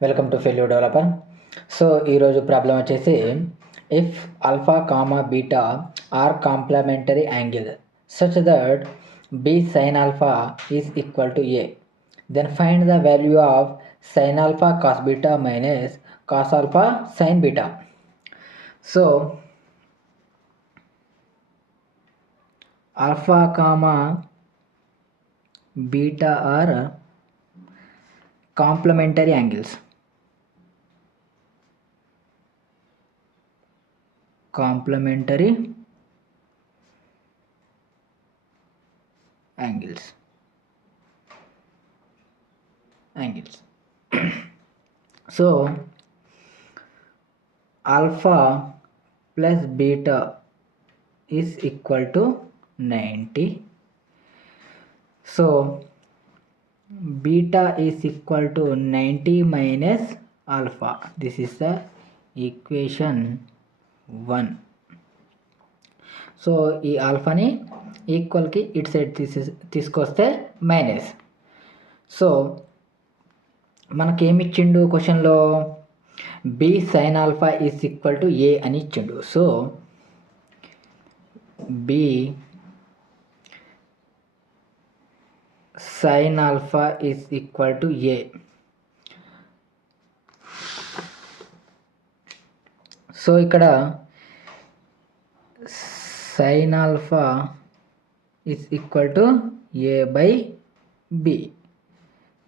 Welcome to failure developer. So ఈరోజు problem వచ్చేసి if alpha comma beta are complementary angle such that b sine alpha is equal to a, then find the value of sine alpha cos beta minus cos alpha sine beta. So alpha comma beta are complementary angles. Complementary angles. So alpha plus beta is equal to 90. So beta is equal to 90 minus alpha. This is the equation 1. సో ఈ ఆల్ఫాని ఈక్వల్కి ఇటు సైడ్ తీసుకొస్తే minus. So మనకేమి ఇచ్చిండు క్వశ్చన్లో? B sine alpha is equal to A అని ఇచ్చిండు. So B sin alpha is equal to a. So ఇక్కడ sin alpha is equal to a by b.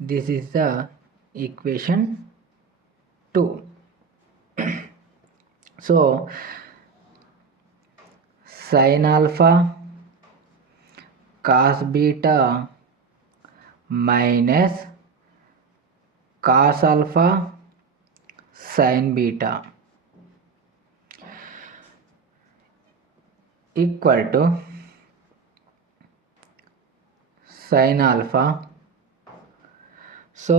This is the equation 2. So sin alpha cos beta minus cos alpha sin beta equal to sin alpha. So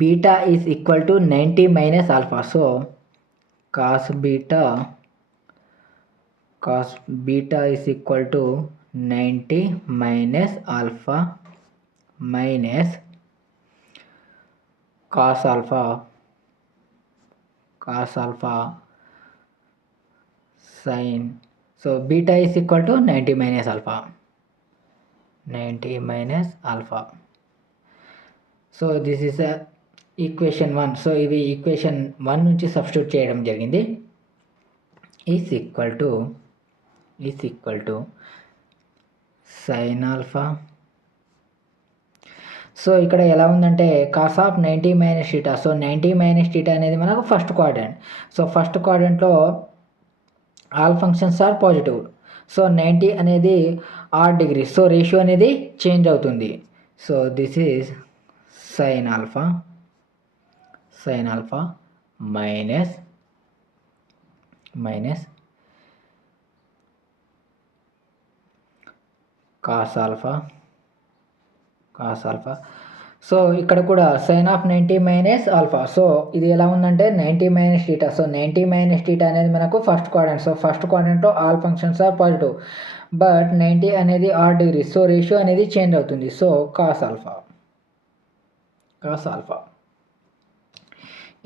beta is equal to 90 minus alpha. So cos beta is equal to 90 minus alpha minus cos alpha sin. So beta is equal to 90 minus alpha. So this is a equation 1. So ఇవి equation 1 నుంచి substitute చేయడం జరిగింది. Is equal to sin alpha. So ఇక్కడ ఎలా ఉందంటే cos of 90 minus θ. So 90 minus θ అనేది మనకు first quadrant. So first క్వాడ్రంట్లో all functions are positive. So 90 అనేది ఆర్ డిగ్రీ. సో రేషియో అనేది చేంజ్ అవుతుంది. So this is sin alpha minus cos alpha. So ఇక్కడ కూడా sin of 90 minus alpha. So ఇది ఎలా ఉందంటే 90 మైనస్ θ. సో 90 మైనస్ θ అనేది మనకు ఫస్ట్ క్వాడ్రంట్. సో ఫస్ట్ క్వాడ్రంట్లో all functions are positive, but 90 అనేది ఆర్ డిగ్రీ. సో రేషియో అనేది చేంజ్ అవుతుంది. So cos alpha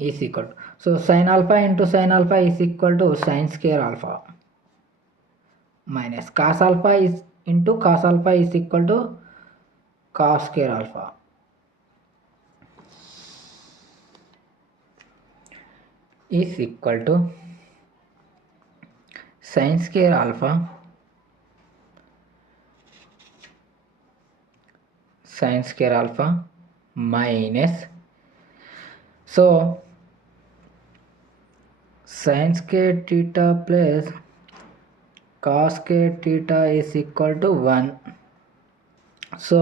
is equal to, so sin alpha into sin alpha is equal to sin square alpha minus cos alpha into cos alpha is equal to cos square alpha is equal to sin square alpha minus, so sin square theta plus cos square theta is equal to 1. So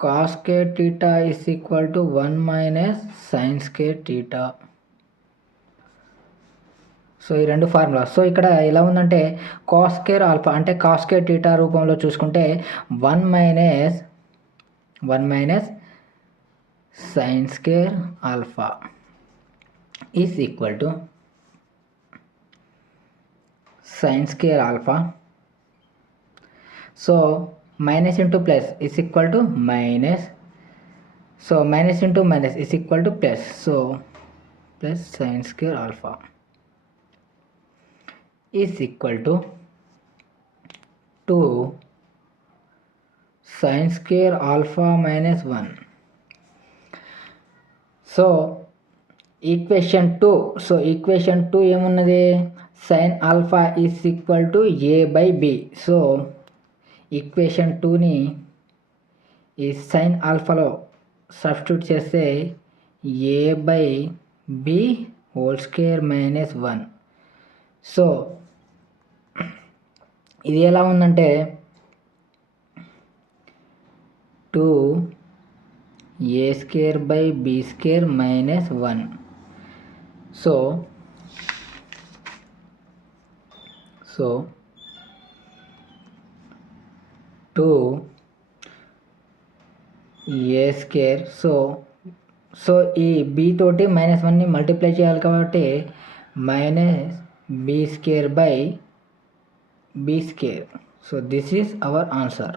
cos square theta is equal to 1 minus sin square theta. So ఈ రెండు formula. So ఇక్కడ ఎలా ఉందంటే cos square alpha అంటే cos square theta రూపంలో చూసుకుంటే 1 minus sin square alpha is equal to sin square alpha. So minus into plus is equal to minus. So minus into minus is equal to plus. So plus sin square alpha is equal to 2 sin square alpha minus 1. So equation 2. So equation 2 ఏమున్నది sin alpha is equal to a by b. So equation 2ని ఈ sin alphaలో సబ్స్టిట్యూట్ చేస్తే a by b whole square minus 1. సో ఇది ఎలా ఉందంటే 2 a square by b square minus 1. So 2 a square. So ఈ b తోటి -1ని మల్టిప్లై చేయాలి కాబట్టి minus b square by b square. So this is our answer.